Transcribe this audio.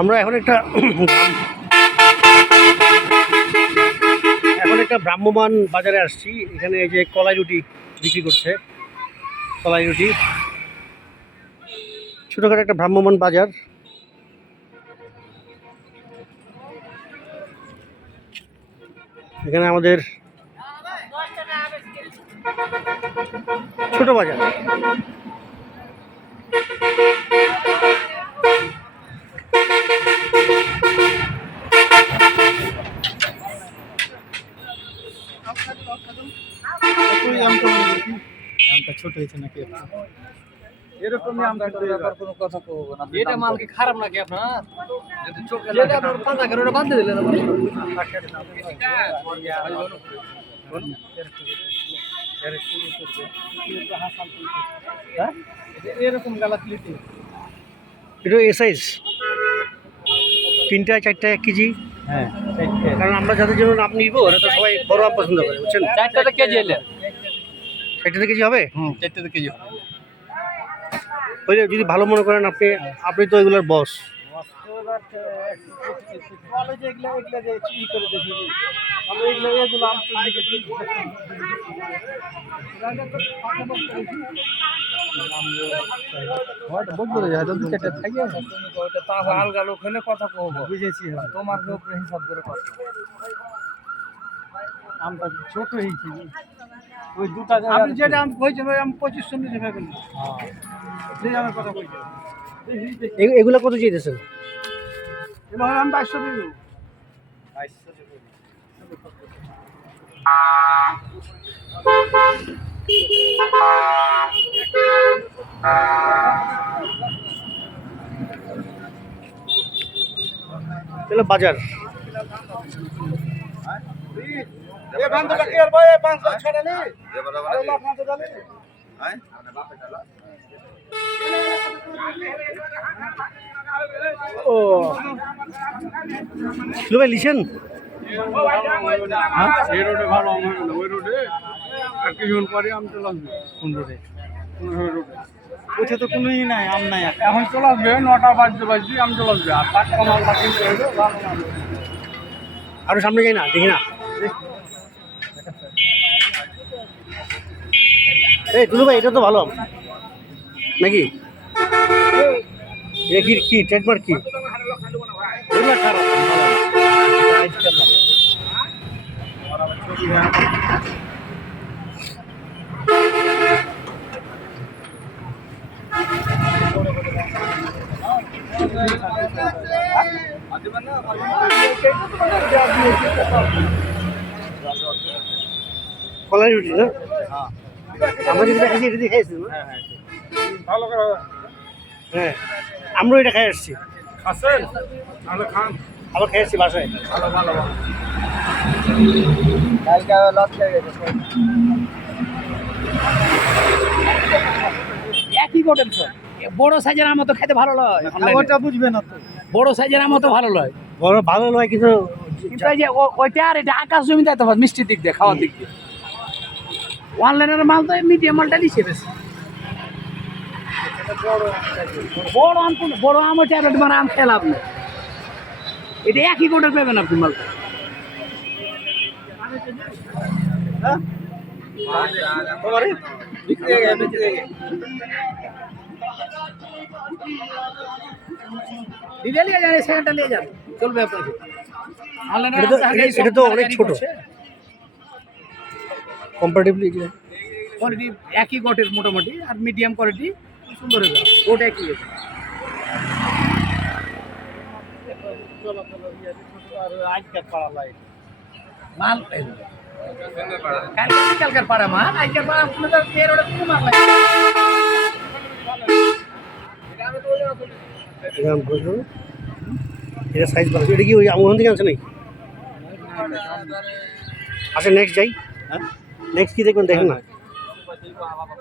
আমরা এখন একটা ভ্রাম্যমাণ বাজারে আসছি। এখানে এই যে কলাই রুটি বিক্রি করছে, কলাই রুটি, ছোটখাটো একটা ভ্রাম্যমাণ বাজার। এখানে আমাদের ছোট বাজার। আমটা ছোট হয়েছে নাকি এরকমই আমটা কোনো কথা কব না। এটা মাল কি খারাপ নাকি আপনার? যেটা আপনার পাতা করে ওটা বাঁধতে দিলেন আপনি। এরকম গালা ক্লিটি এটা এ সাইজ 3টা 4টা 1 কেজি। হ্যাঁ, কারণ আমরা যাদের জন্য আম নিব ওরা তো সবাই বড় আম পছন্দ করে, বুঝছেন? 4টাতে কেজি এলে 4টা কেজি হবে। 4টাতে কেজি ওই যদি ভালো মনে করেন আপনি তো এগুলোর বস। কলেজে এগুলো যে ই করে দিয়েছি আমরা এগুলো আম আলগা লোক হলে কথা কব, বুঝেছি। তোমার উপরে হিসাব করে কথা। আমটা ছোট হয়েছে, ওই দুটা আপনি যেটা আম কইছেন ওই আম 2500 নিতে পারবেন। যে আমার কথা কইছেন এগুলো কত চাইতেছেন? এগুলো আম 2200 দিব। 2200 এগুলো বাজার। ये बंद करके यार भाई 500 छड़ा ले ये बराबर है लाख ना तो डाले हैं अपने बाप पे डाला ও লো ভাই লিছেন। हां এই রোডে ভালো আম হবে না, ওই রোডে আর কিছুক্ষণ পরে আম চলে আসবে। কোন রোডে? কোন রোডে? ওইটা তো কোনোই নাই, আম নাই। এখন চলে আসবে 9টা বাজে আম চলে আসবে। আর টাটকা মাল কিনতে হবে, ভালো মাল। আরো সামনে যাই না, দেখি না। এই টুলু ভাই, এটা তো ভালো আম নাকি? এটা কি ট্রেডমার্ক কি? এগুলো খারাপ আম, ভালো আম। আজকাল ভালো। কলাই রুটি না? আমরা যেটা খাইছি এটা দিয়ে খাইছি না? ভালো করে হ্যাঁ, আমরাও এটা খাই আসছি। খাসেন ভালো খান, আবার খাই আসছি বাসায়। ভালো ভালো কালকে লস হয়ে গেছে। একই গোটেন স্যার, বড় সাইজের আম তো খেতে ভালো লয়। ওটা বুঝবে না তো। বড় সাইজের আম তো ভালো লয়, বড় ভালো নয় কিন্তু কিন্তু এই যে ওইটা আর এটা আকাশ জমি যাইতে হবে মিষ্টির দিক দিয়ে, খাওয়ার দিক দিয়ে। অনলাইনের মাল তো মিডিয়াম মালটা নিচে বেশি। বড় আম ওইটা তোমার আম খেলাম না, এটা একই গোটের পেবেন আপনি মাল। বিক্রি হয়ে গেছে, বিক্রি হয়ে গেছে। দিলে নিয়ে যান, সেখানটা নিয়ে যান, চলবে আপনাকে। এটা তো অনেক ছোট কম্পারেটিভলি। কোয়ালিটি একই গোটের মোটামুটি, আর মিডিয়াম কোয়ালিটি সুন্দর হবে। ওটা একই গোট। মাল কালকার পাড়া মাল, আজকের পাড়া আপনাদের এর ওটা কোনো মাল নাই। এটা সাইজ ভালো। এটা কি ওই ওখান থেকে আনছে নাকি? আচ্ছা নেক্সট যাই। হ্যাঁ, নেক্সট কি দেখবেন, দেখেন না।